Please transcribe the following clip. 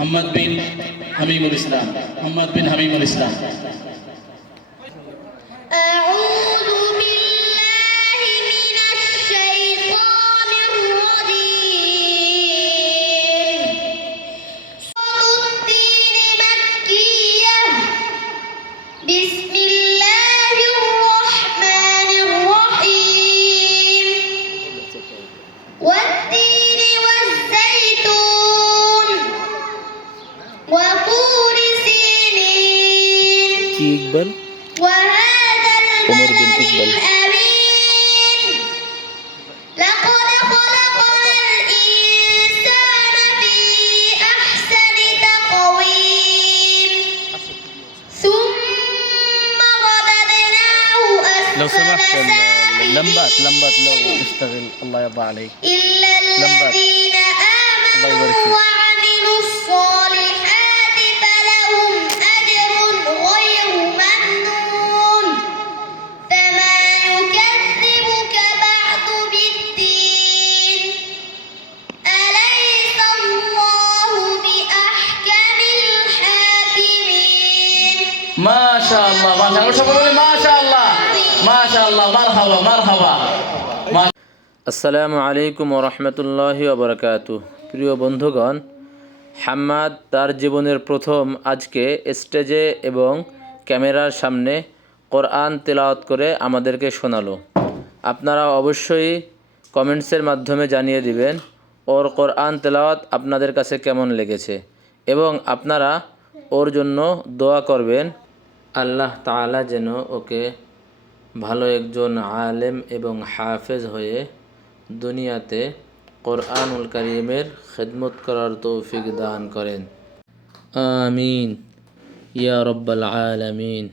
মোহাম্মদ বিন হামিমুল ইসলাম। মোহাম্মদ বিন হামিমুল ইসলাম। والتين والزيتون وطور سينين إقبال وهذا عمر بن البلد إقبال. الأمين لقد خلقنا الإنسان في أحسن تقويم ثم رددناه لو أسفل سمحت سافلين لمبات لو اشتغل الله يرضى عليك. إلا لمبات. الذين الله آمنوا يبارك فيك. وعملوا الصالحات فلهم أجر غير ممنون فما يكذبك بعد بالدين أليس الله بأحكم الحاكمين মাশাআল্লাহ, মাশাআল্লাহ, সকলে বলি মাশাআল্লাহ, মাশাআল্লাহ, মারহাবা, মারহাবা। আসসালামু আলাইকুম ওয়া রাহমাতুল্লাহি ওয়া বারাকাতুহু। প্রিয় বন্ধুগণ, হাম্মাদ তার জীবনের প্রথম আজকে স্টেজে এবং ক্যামেরার সামনে কোরআন তেলাওয়াত করে আমাদেরকে শোনালো। আপনারা অবশ্যই কমেন্টসের মাধ্যমে জানিয়ে দিবেন ওর কোরআন তেলাওয়াত আপনাদের কাছে কেমন লেগেছে এবং আপনারা ওর জন্য দোয়া করবেন আল্লাহ তাআলা যেন ওকে ভালো একজন আলেম এবং হাফেজ হয়ে দুনিয়াতে কোরআনুল কারীমের খিদমত করার তৌফিক দান করেন। আমিন ইয়া রব্বাল আলামিন।